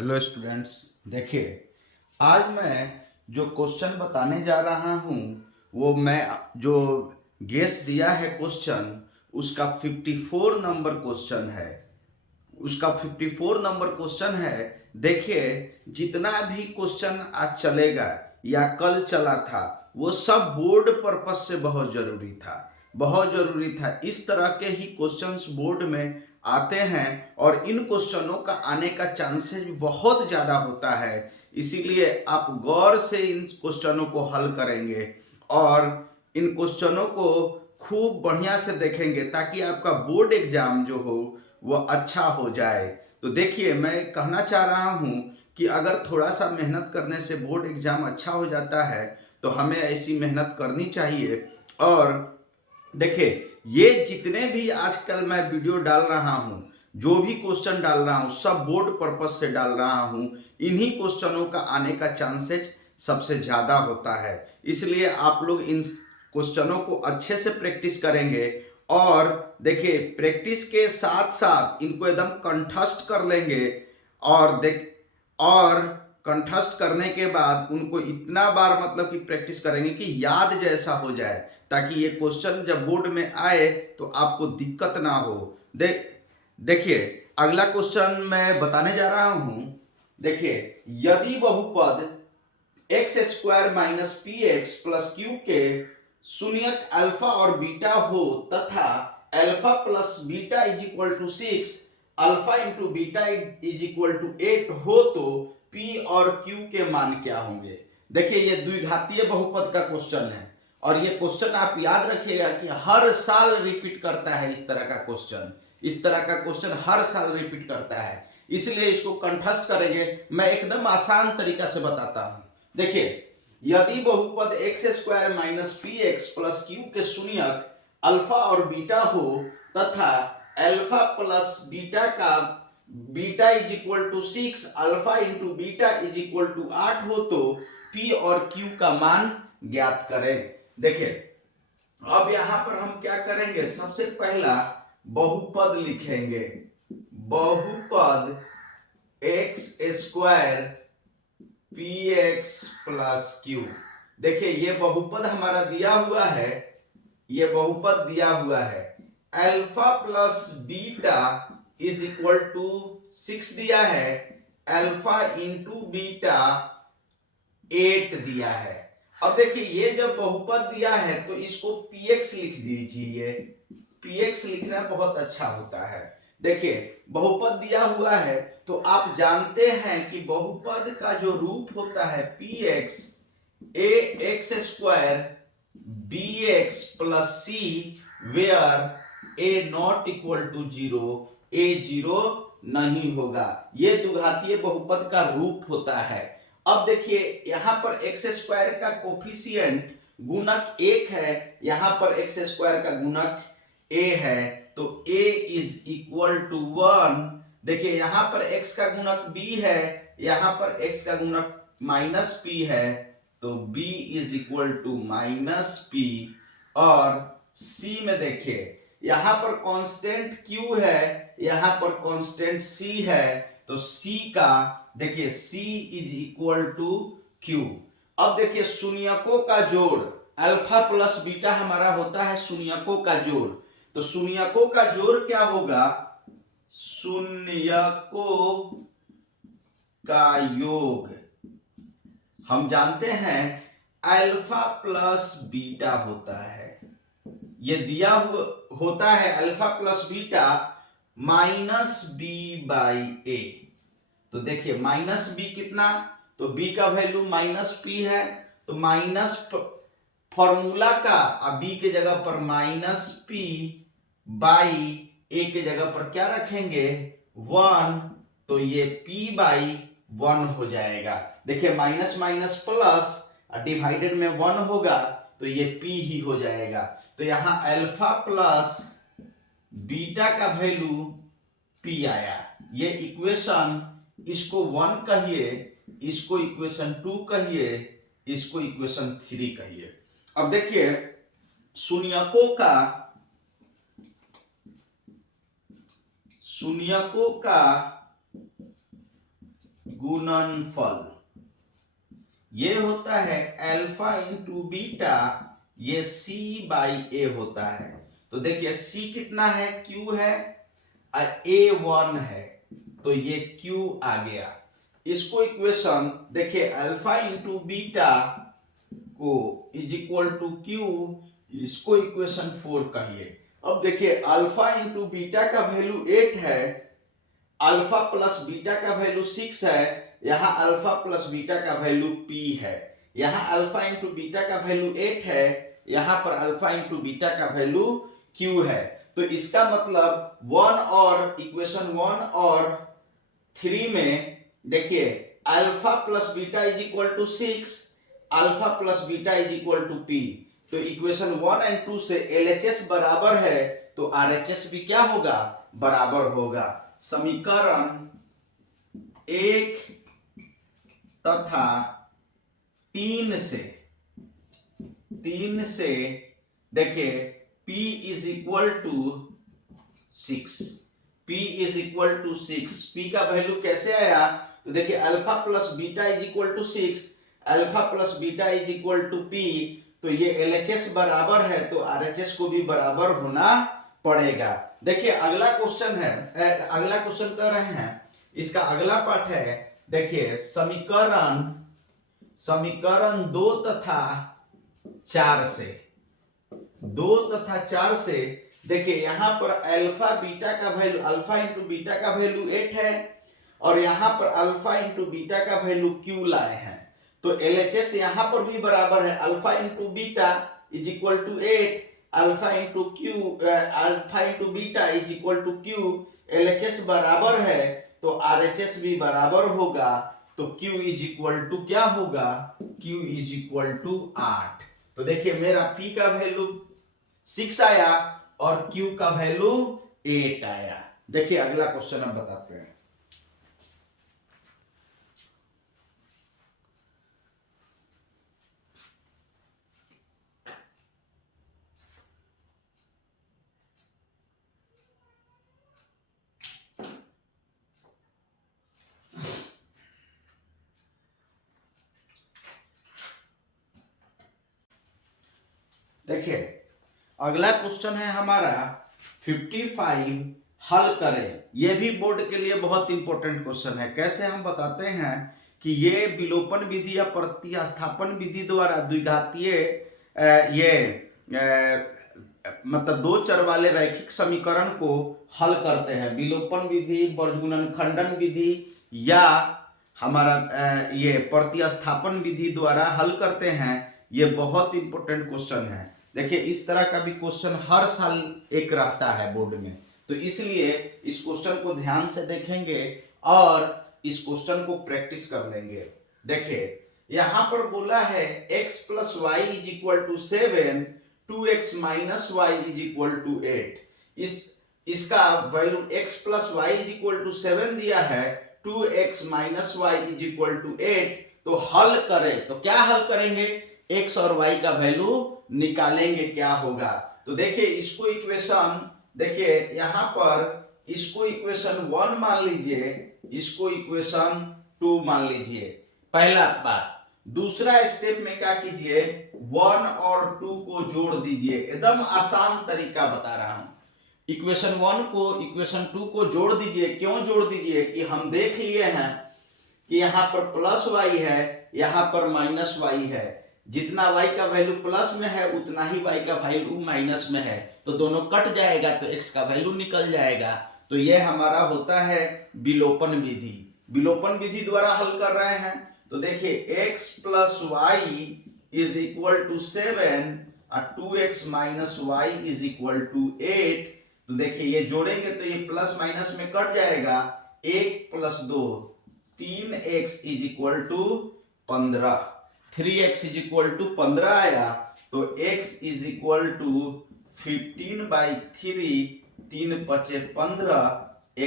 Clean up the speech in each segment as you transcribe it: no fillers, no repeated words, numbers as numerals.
Hello students, देखिए आज मैं जो क्वेश्चन बताने जा रहा हूँ वो मैं जो गेस दिया है क्वेश्चन उसका 54 नंबर क्वेश्चन है। उसका 54 नंबर क्वेश्चन है। देखिए, जितना भी क्वेश्चन आज चलेगा या कल चला था वो सब बोर्ड पर्पज से बहुत जरूरी था, बहुत जरूरी था। इस तरह के ही क्वेश्चंस बोर्ड में आते हैं और इन क्वेश्चनों का आने का चांसेस भी बहुत ज़्यादा होता है। इसीलिए आप गौर से इन क्वेश्चनों को हल करेंगे और इन क्वेश्चनों को खूब बढ़िया से देखेंगे ताकि आपका बोर्ड एग्जाम जो हो वो अच्छा हो जाए। तो देखिए, मैं कहना चाह रहा हूँ कि अगर थोड़ा सा मेहनत करने से बोर्ड एग्जाम अच्छा हो जाता है तो हमें ऐसी मेहनत करनी चाहिए। और देखिए, ये जितने भी आजकल मैं वीडियो डाल रहा हूँ, जो भी क्वेश्चन डाल रहा हूँ, सब बोर्ड पर्पज से डाल रहा हूँ। इन्हीं क्वेश्चनों का आने का चांसेस सबसे ज़्यादा होता है। इसलिए आप लोग इन क्वेश्चनों को अच्छे से प्रैक्टिस करेंगे और देखिए, प्रैक्टिस के साथ साथ इनको एकदम कंठस्थ कर लेंगे और कंठस्थ करने के बाद उनको इतना बार मतलब कि प्रैक्टिस करेंगे कि याद जैसा हो जाए, ताकि ये क्वेश्चन जब बोर्ड में आए तो आपको दिक्कत ना हो। देखिए, अगला क्वेश्चन मैं बताने जा रहा हूं। देखिए, यदि बहुपद x square minus p x plus q के शून्यक अल्फा और बीटा हो तथा alpha plus beta is equal to 6, alpha into beta is equal to 8 हो तो पी और क्यू के मान क्या होंगे। देखिए, ये द्विघातीय बहुपद का क्वेश्चन है और ये क्वेश्चन आप याद रखिएगा कि हर साल रिपीट करता है। इस तरह का क्वेश्चन हर साल रिपीट करता है, इसलिए इसको कंठस्थ करेंगे। मैं एकदम आसान तरीका से बताता हूं। देखिए, यदि बहुपद x square minus p x plus q के शून्यक अल्फा और बीटा हो तथा अल्फा प्लस बीटा का beta is equal to 6, alpha into beta is equal to 8 हो तो पी और क्यू का मान ज्ञात करें। देखिए, अब यहां पर हम क्या करेंगे, सबसे पहला बहुपद लिखेंगे। बहुपद x square P x plus Q. देखिए, ये बहुपद हमारा दिया हुआ है, ये बहुपद दिया हुआ है। Alpha plus beta is equal to 6 दिया है, अल्फा इंटू बीटा 8 दिया है। अब देखिए, ये जब बहुपद दिया है तो इसको px लिख दीजिए। px लिखना बहुत अच्छा होता है। देखिए, बहुपद दिया हुआ है तो आप जानते हैं कि बहुपद का जो रूप होता है px a x square b x plus c where a not equal to 0, a 0 नहीं होगा। ये द्विघातीय बहुपद का रूप होता है। अब देखिए, यहां पर एक्स स्क्वायर का कोफिशिएंट गुणक 1 है, यहां पर एक्स स्क्वायर का गुणक a है, तो a इज इक्वल टू 1। देखिए, यहां पर x का गुणक b है, यहां पर x का गुणक माइनस p है, तो b is equal to minus p। और c में देखिए, यहां पर कांस्टेंट q है, यहां पर कांस्टेंट c है, तो c का देखिए c is equal to q। अब देखिए, शून्यकों का जोड़ अल्फा प्लस बीटा हमारा होता है शून्यकों का जोड़, तो शून्यकों का जोड़ क्या होगा, शून्यकों का योग। हम जानते हैं अल्फा प्लस बीटा होता है, ये दिया हुआ होता है alpha plus beta minus B by A. तो देखिए, माइनस बी कितना, तो बी का वैल्यू माइनस पी है, तो माइनस फॉर्मूला का बी के जगह पर माइनस पी बाई ए के जगह पर क्या रखेंगे 1, तो ये p बाई 1 हो जाएगा। देखिए, माइनस माइनस प्लस डिवाइडेड में 1 होगा तो ये p ही हो जाएगा। तो यहां अल्फा प्लस बीटा का वैल्यू p आया। ये इक्वेशन, इसको 1 कहिए, इसको इक्वेशन 2 कहिए, इसको इक्वेशन 3 कहिए। अब देखिए, शून्यकों का गुणनफल, ये होता है अल्फा इंटू बीटा, ये c बाई ए होता है। तो देखिए c कितना है, q है, a1 है, तो ये q आ गया। इसको इक्वेशन देखिए अल्फा इंटू बीटा को इज इक्वल टू क्यू, इसको इक्वेशन 4 कहिए। अब देखिए अल्फा इंटू बीटा का वैल्यू 8 है, अल्फा प्लस बीटा का वैल्यू 6 है, यहाँ अल्फा प्लस बीटा का वैल्यू p है, यहाँ अल्फा इंटू बीटा का वैल्यू 8 है, यहाँ पर अल्फा इंटू बीटा का वैल्यू q है। तो इसका मतलब 1 और इक्वेशन 1 और 3 में देखिए alpha plus beta is equal to 6, alpha plus beta is equal to p। तो इक्वेशन 1 एंड 2 से LHS बराबर है, तो RHS भी क्या होगा, बराबर होगा। समीकरण 1 तथा 3 से देखिए p is equal to 6, p is equal to 6, p का वैल्यू कैसे आया, तो देखिए alpha plus beta is equal to 6, alpha plus beta is equal to p, तो ये LHS बराबर है, तो RHS को भी बराबर होना पड़ेगा। देखिए अगला क्वेश्चन है, अगला क्वेश्चन कर रहे हैं, इसका अगला पार्ट है, देखिए समीकरण 2 तथा 4 से देखिए यहाँ पर अल्फा बीटा का वैल्यू, अल्फा इंटू बीटा का वैल्यू 8 है, और यहाँ पर अल्फा इंटू बीटा का वैल्यू q लाए हैं, तो LHS यहाँ पर भी बराबर है, alpha into beta is equal to 8, alpha into beta is equal to q, LHS बराबर है, तो RHS भी बराबर होगा, तो q इज इक्वल टू क्या होगा, q इज इक्वल टू 8। तो देखिए मेरा p का वैल्यू 6 आया और q का वैल्यू 8 आया। देखिए अगला क्वेश्चन हम बताते हैं। देखिए अगला क्वेश्चन है हमारा 55, हल करें। यह भी बोर्ड के लिए बहुत इंपॉर्टेंट क्वेश्चन है। कैसे हम बताते हैं कि ये विलोपन विधि या प्रतिस्थापन विधि द्वारा द्विघातीय मतलब दो चर वाले रैखिक समीकरण को हल करते हैं। विलोपन विधि, वर्गुणन खंडन विधि या हमारा ये प्रतिस्थापन विधि द्वारा हल करते हैं। ये बहुत इंपॉर्टेंट क्वेश्चन है। देखिए इस तरह का भी क्वेश्चन हर साल एक रहता है बोर्ड में, तो इसलिए इस क्वेश्चन को ध्यान से देखेंगे और इस क्वेश्चन को प्रैक्टिस कर लेंगे। देखिए यहां पर बोला है x plus y is equal to 7, 2x minus y is equal to 8। इसका value x plus y is equal to 7 दिया है, 2x minus y is equal to 8। तो हल करें, तो क्या हल करेंगे, x और y का वैल्यू निकालेंगे, क्या होगा। तो देखिए इसको इक्वेशन, देखिए यहां पर इसको इक्वेशन 1 मान लीजिए, इसको इक्वेशन 2 मान लीजिए, पहला बात। दूसरा स्टेप में क्या कीजिए, 1 और 2 को जोड़ दीजिए। एकदम आसान तरीका बता रहा हूं। इक्वेशन 1 को इक्वेशन 2 को जोड़ दीजिए। क्यों जोड़ दीजिए कि हम देख लिए हैं कि यहाँ पर प्लस वाई है, यहाँ पर माइनस वाई है। जितना y का वैल्यू प्लस में है उतना ही y का वैल्यू माइनस में है, तो दोनों कट जाएगा तो x का वैल्यू निकल जाएगा। तो यह हमारा होता है विलोपन विधि। विलोपन विधि द्वारा हल कर रहे हैं। तो देखिए x plus y is equal to 7 और 2x minus y is equal to 8। तो देखिए ये जोड़ेंगे तो ये प्लस माइनस में कट जाएगा। 1 plus 2 3x is equal to 15, 3x is equal to 15 आया। तो x is equal to 15/3, 3 × 15,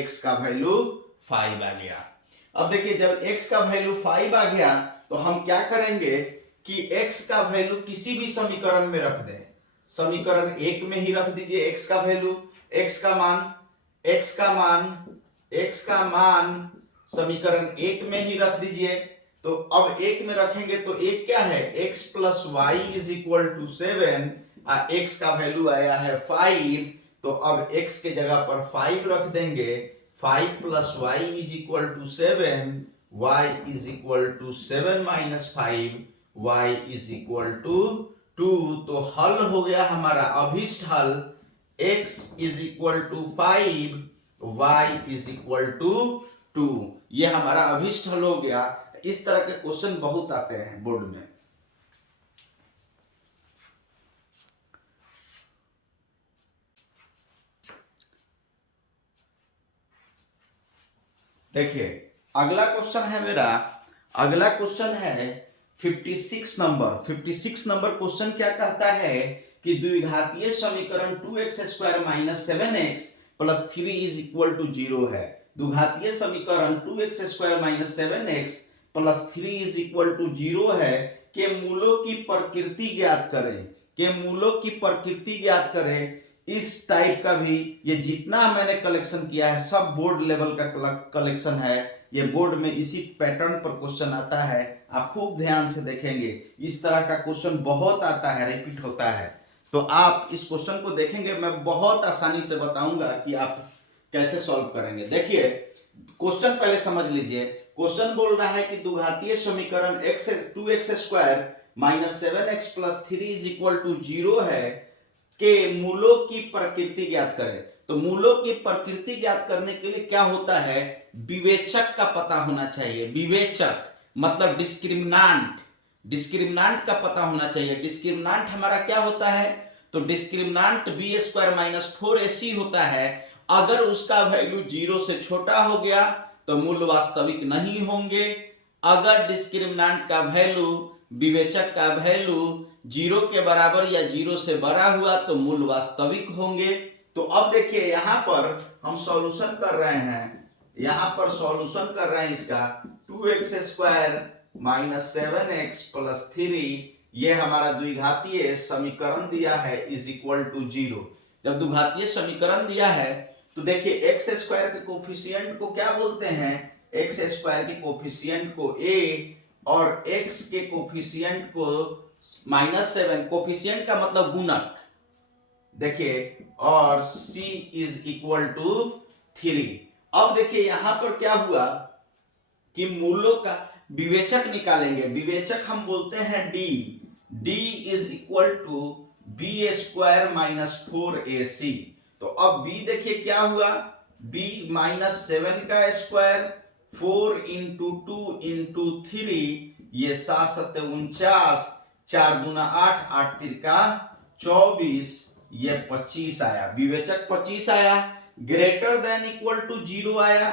x का वैल्यू 5 आ गया। अब देखिए जब x का वैल्यू 5 आ गया तो हम क्या करेंगे कि x का वैल्यू किसी भी समीकरण में रख दें। समीकरण 1 में ही रख दीजिए x का वैल्यू, x का मान समीकरण एक में ही रख दीजिए। तो अब एक में रखेंगे तो एक क्या है, x plus y is equal to 7, x का वैल्यू आया है 5, तो अब x के जगह पर 5 रख देंगे। 5 plus y is equal to 7, y is equal to 7 minus 5, y is equal to 2। तो हल हो गया हमारा अभिष्ट हल, x is equal to 5, y is equal to 2। ये हमारा अभिष्ट हल हो गया। इस तरह के क्वेश्चन बहुत आते हैं बोर्ड में। देखिए अगला क्वेश्चन है मेरा, अगला क्वेश्चन है 56 नंबर। 56 नंबर क्वेश्चन क्या कहता है कि द्विघातीय समीकरण 2x square minus 7x plus 3 is equal to 0 है। द्विघातीय समीकरण 2x square minus 7x plus 3 is equal to 0 है के मूलों की प्रकृति ज्ञात करें, के मूलों की प्रकृति ज्ञात करें। इस टाइप का भी ये जितना मैंने कलेक्शन किया है सब बोर्ड लेवल का कलेक्शन है। ये बोर्ड में इसी पैटर्न पर क्वेश्चन आता है, आप खूब ध्यान से देखेंगे। इस तरह का क्वेश्चन बहुत आता है, रिपीट होता है। तो आप इस क्वेश्चन को देखेंगे, मैं बहुत आसानी से बताऊंगा कि आप कैसे सॉल्व करेंगे। देखिए क्वेश्चन पहले समझ लीजिए। क्वेश्चन बोल रहा है कि द्विघातीय समीकरण 2x square minus 7x plus 3 is equal to 0 है के मूलों की प्रकृति ज्ञात करें। तो मूलों की प्रकृति ज्ञात करने के लिए क्या होता है, विवेचक का पता होना चाहिए। विवेचक मतलब डिस्क्रिमिनांट, डिस्क्रिमिनांट का पता होना चाहिए। डिस्क्रिमिनांट हमारा क्या होता है, तो डिस्क्रिमिनांट बी स्क्वायर माइनस 4ac होता है। अगर उसका वैल्यू 0 से छोटा हो गया तो मूल वास्तविक नहीं होंगे। अगर डिस्क्रिमिनांट का वैल्यू, विवेचक का वैल्यू 0 के बराबर या 0 से बड़ा हुआ तो मूल वास्तविक होंगे। तो अब देखिए यहां पर हम सॉल्यूशन कर रहे हैं, यहां पर सॉल्यूशन कर रहे हैं इसका 2x square minus 7x plus 3, ये हमारा द्विघातीय समीकरण दिया है इज इक्वल टू 0। जब द्विघातीय समीकरण दिया है तो देखिए एक्स स्क्वायर के कोफिशिएंट को क्या बोलते हैं, एक्स स्क्वायर के कोफिशिएंट को a और x के कोफिशिएंट को -7, कोफिशिएंट का मतलब गुणक देखिए, और c इज इक्वल टू 3। अब देखिए यहां पर क्या हुआ कि मूलों का विवेचक निकालेंगे। विवेचक हम बोलते हैं d, d is equal to b square minus 4ac। तो अब b देखिए क्या हुआ, b माइनस 7 का स्क्वायर 4 इंटू 2 इंटू 3, ये 7 7 49, 4 दूना 8, 8 तिरका 24, ये 25 आया। विवेचक 25 आया। ग्रेटर देन इक्वल टू 0 आया,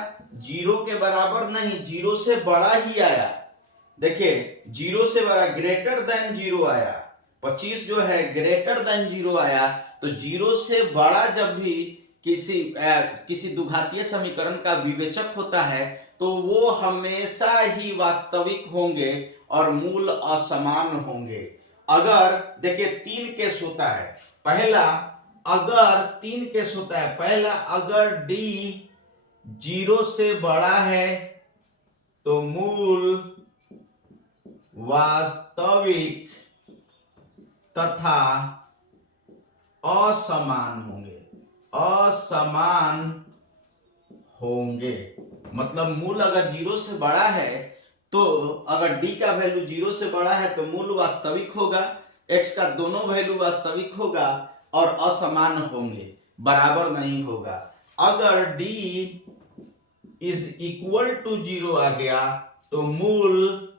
0 के बराबर नहीं, 0 से बड़ा ही आया। देखिए 0 से बड़ा, ग्रेटर देन 0 आया। 25 जो है ग्रेटर देन 0 आया। तो 0 से बड़ा जब भी किसी द्विघातीय समीकरण का विवेचक होता है तो वो हमेशा ही वास्तविक होंगे और मूल असमान होंगे। अगर देखिए 3 केस होता है। पहला, अगर 3 केस होता है। पहला, अगर d 0 से बड़ा है तो मूल वास्तविक तथा असमान होंगे, असमान होंगे। मतलब मूल अगर 0 से बड़ा है तो अगर d का वैल्यू 0 से बड़ा है तो मूल वास्तविक होगा, x का दोनों वैल्यू वास्तविक होगा और असमान होंगे, बराबर नहीं होगा। अगर d इज इक्वल टू 0 आ गया तो मूल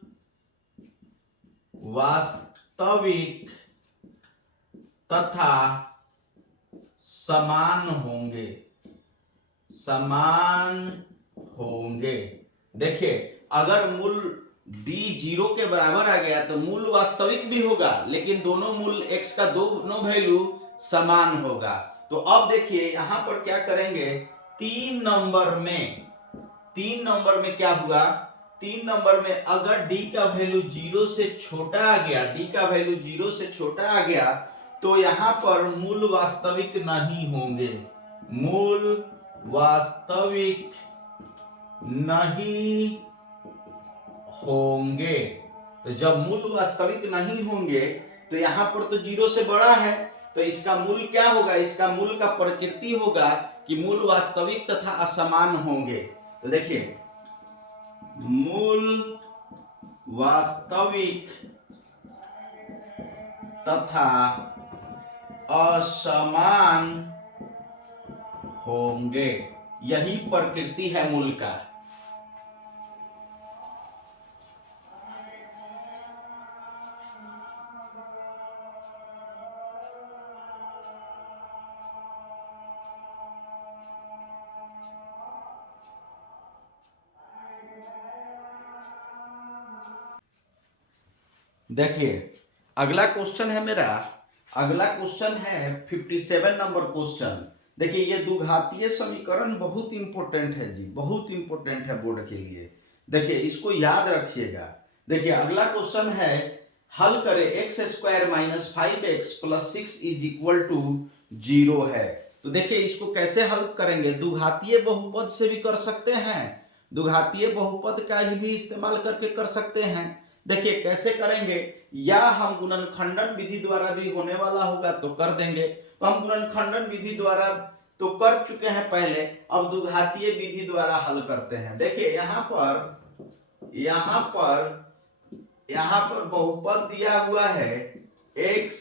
वास्तविक तथा समान होंगे, समान होंगे। देखिए अगर मूल d 0 के बराबर आ गया तो मूल वास्तविक भी होगा, लेकिन दोनों मूल x का दोनों वैल्यू समान होगा। तो अब देखिए यहां पर क्या करेंगे, 3 नंबर में क्या हुआ, 3 नंबर में अगर d का वैल्यू 0 से छोटा आ गया, d का वैल्यू 0 से छोटा आ गया तो यहां पर मूल वास्तविक नहीं होंगे, मूल वास्तविक नहीं होंगे। तो जब मूल वास्तविक नहीं होंगे तो यहां पर तो 0 से बड़ा है, तो इसका मूल क्या होगा? इसका मूल का प्रकृति होगा कि मूल वास्तविक तथा असमान होंगे। तो देखिए, मूल वास्तविक तथा असमान होंगे, यही प्रकृति है मूल का। देखिए, अगला क्वेश्चन है मेरा, अगला क्वेश्चन है 57 नंबर क्वेश्चन। देखिए, ये द्विघातीय समीकरण बहुत इंपॉर्टेंट है जी, बहुत इंपॉर्टेंट है बोर्ड के लिए। देखिए, इसको याद रखिएगा। देखिए, अगला क्वेश्चन है, हल करें x square minus 5x plus 6 is equal to 0 है। तो देखिए, इसको कैसे हल करेंगे? द्विघातीय बहुपद से भी कर सकते हैं, द्विघातीय बहुपद का ही भी इस्तेमाल करके कर सकते हैं। देखिए कैसे करेंगे, या हम गुणनखंडन विधि द्वारा भी होने वाला होगा तो कर देंगे। तो हम गुणनखंडन विधि द्वारा तो कर चुके हैं पहले, अब द्विघातीय विधि द्वारा हल करते हैं। देखिए यहां पर बहुपद दिया हुआ है x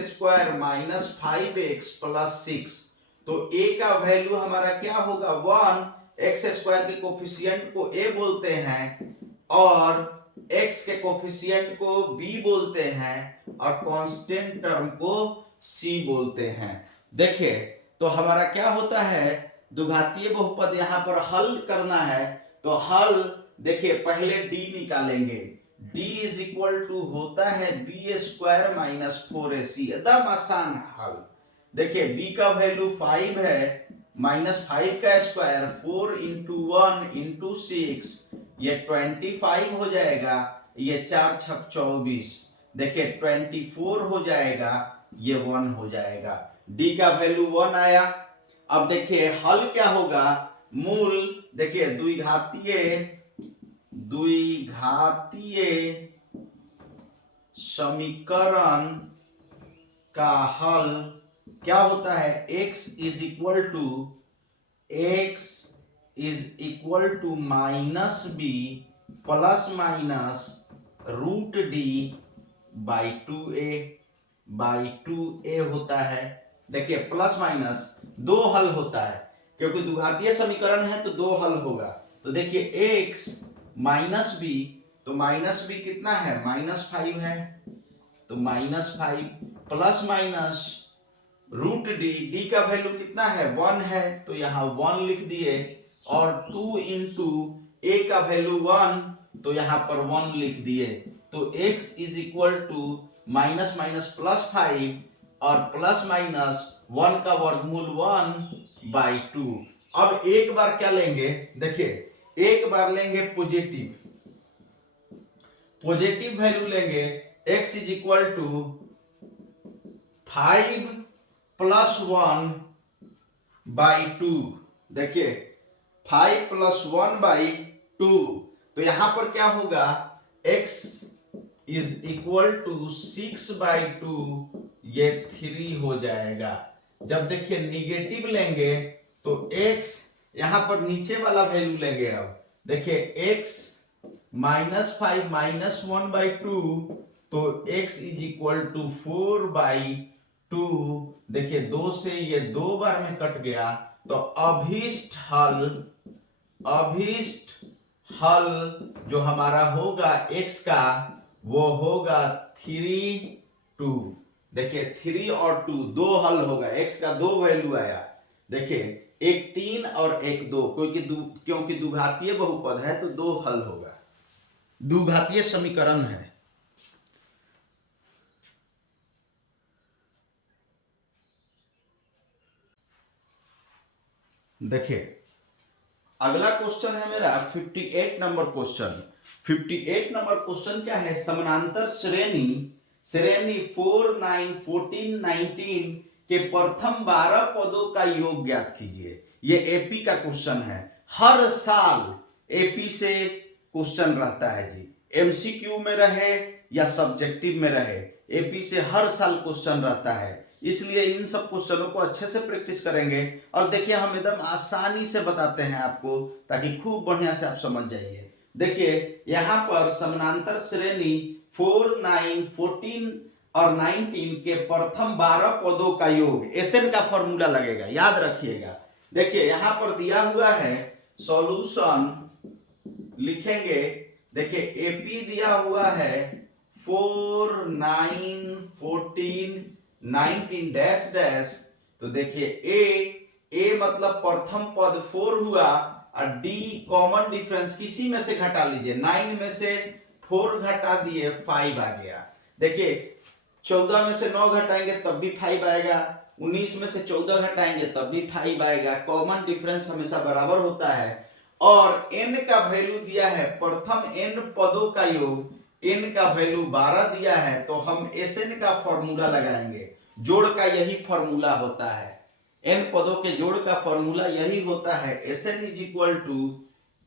square minus 5x plus 6। तो a का वैल्यू हमारा क्या होगा? 1। एक्स स्क्वायर के कोफिशिएंट को a बोलते हैं और x के कोफिशिएंट को b बोलते हैं और कांस्टेंट टर्म को c बोलते हैं। देखिए, तो हमारा क्या होता है, द्विघातीय बहुपद यहां पर हल करना है। तो हल देखिए, पहले d निकालेंगे, d इज इक्वल टू होता है b स्क्वायर माइनस 4ac, एकदम आसान हल। देखिए, b का वैल्यू 5 है, माइनस 5 का स्क्वायर 4 इंटू 1 इंटू 6, ये 25 हो जाएगा, ये 4 छक 24, देखिए 24 हो जाएगा, ये 1 हो जाएगा। d का वैल्यू 1 आया। अब देखिए हल क्या होगा, मूल देखिए द्विघातीय समीकरण का हल क्या होता है, x is equal to minus b plus minus root d by 2a होता है। देखिए प्लस माइनस दो हल होता है, क्योंकि द्विघातीय समीकरण है तो दो हल होगा। तो देखिए x माइनस बी, तो माइनस बी कितना है, -5 है, तो -5 प्लस माइनस रूट डी का वैल्यू कितना है, 1 है, तो यहां 1 लिख दिए, और 2 इंटू ए का वैल्यू 1, तो यहां पर 1 लिख दिए। तो x is equal to minus minus plus 5 और प्लस माइनस 1 का वर्गमूल 1/2। अब एक बार क्या लेंगे, देखिए एक बार लेंगे पॉजिटिव वैल्यू लेंगे, x is equal to 5 plus 1/2। देखिए 5 प्लस 1/2, तो यहां पर क्या होगा, x इज इक्वल टू 6/2, ये 3 हो जाएगा। जब देखिए निगेटिव लेंगे तो x यहां पर नीचे वाला वैल्यू लेंगे। अब देखिए x -5 माइनस 1/2, तो x इज इक्वल टू 4/2। देखिए 2 से ये 2 बार में कट गया, तो अभीष्ट हल जो हमारा होगा x का, वो होगा 3/2। देखिए 3 और 2 दो हल होगा, x का 2 वैल्यू आया। देखिए एक 3 और एक 2, क्योंकि द्विघातीय बहुपद है तो 2 हल होगा, द्विघातीय समीकरण है। देखिए अगला क्वेश्चन है मेरा 58 नंबर क्वेश्चन। 58 नंबर क्वेश्चन क्या है, समानांतर श्रेणी 4 9 14 19 के प्रथम 12 पदों का योग ज्ञात कीजिए। ये एपी का क्वेश्चन है, हर साल एपी से क्वेश्चन रहता है जी, एमसीक्यू में रहे या सब्जेक्टिव में रहे, एपी से हर साल क्वेश्चन रहता है। इसलिए इन सब क्वेश्चनों को अच्छे से प्रैक्टिस करेंगे। और देखिए हम एकदम आसानी से बताते हैं आपको, ताकि खूब बढ़िया से आप समझ जाइए। देखिए यहाँ पर समानांतर श्रेणी 4, 9, 14 और 19 के प्रथम 12 पदों का योग, एसएन का फॉर्मूला लगेगा, याद रखिएगा। देखिए यहाँ पर दिया हुआ है, सॉल्यूशन लिखेंगे। देखिए एपी दिया हुआ है 4, 9, 14, 19 डैश डैश। तो देखिए ए मतलब प्रथम पद 4 हुआ, और डी कॉमन डिफरेंस किसी में से घटा लीजिए, 9 में से 4 घटा दिए 5 आ गया। देखिए 14 में से 9 घटाएंगे तब भी 5 आएगा, 19 में से 14 घटाएंगे तब भी 5 आएगा। कॉमन डिफरेंस हमेशा बराबर होता है। और n का वैल्यू दिया है, प्रथम n पदों का योग, n का वैल्यू 12 दिया है, तो हम Sn का फॉर्मूला लगाएंगे। जोड़ का यही फॉर्मूला होता है, n पदों के जोड़ का फॉर्मूला यही होता है, Sn is equal to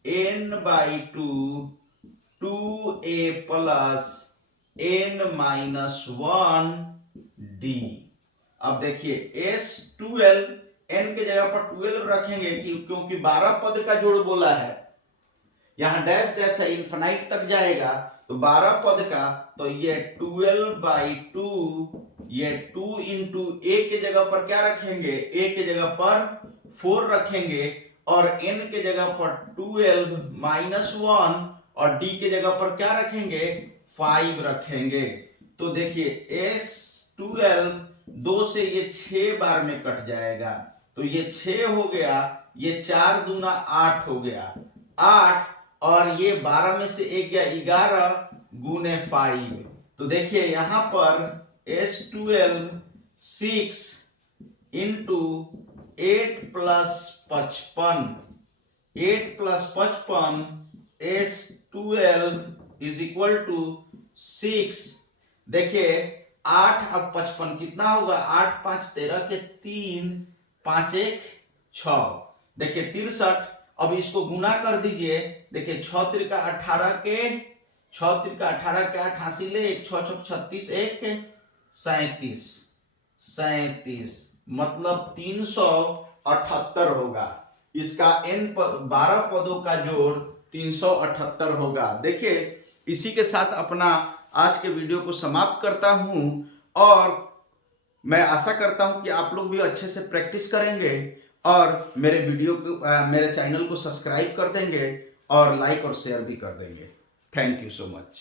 n/2 2a plus n-1d। अब देखिए S12 n के जगह पर 12 रखेंगे क्योंकि 12 पद का जोड़ बोला है, यहां डैश डैश है, इनफिनाइट तक जाएगा, तो 12 पद का, तो ये 12/2, ये 2 इंटू a के जगह पर क्या रखेंगे, a के जगह पर 4 रखेंगे, और n के जगह पर 12 - 1, और d के जगह पर क्या रखेंगे, 5 रखेंगे। तो देखिए S12 2 से ये 6 बार में कट जाएगा, तो ये 6 हो गया, ये 4 दूना 8 हो गया, 8, और ये 12 में से 1 गया, 11 गुने 5। तो देखिए यहां पर S12 6 into 8 plus 55, 8 plus 55, S12 is equal to 6। देखिए 8 और 55 कितना होगा, 8 5 13 के 3, 5 1 6। देखिए 63, अब इसको गुना कर दीजिए। देखिए 6 त्रिका 18 के 88 ले, 1 6 6 36, 1 37, मतलब 378 होगा। इसका n 12 पदों का जोड़ 378 होगा। देखिए इसी के साथ अपना आज के वीडियो को समाप्त करता हूं, और मैं आशा करता हूं कि आप लोग भी अच्छे से प्रैक्टिस करेंगे और मेरे वीडियो को मेरे चैनल को सब्सक्राइब कर देंगे और लाइक और शेयर भी कर देंगे। Thank you so much.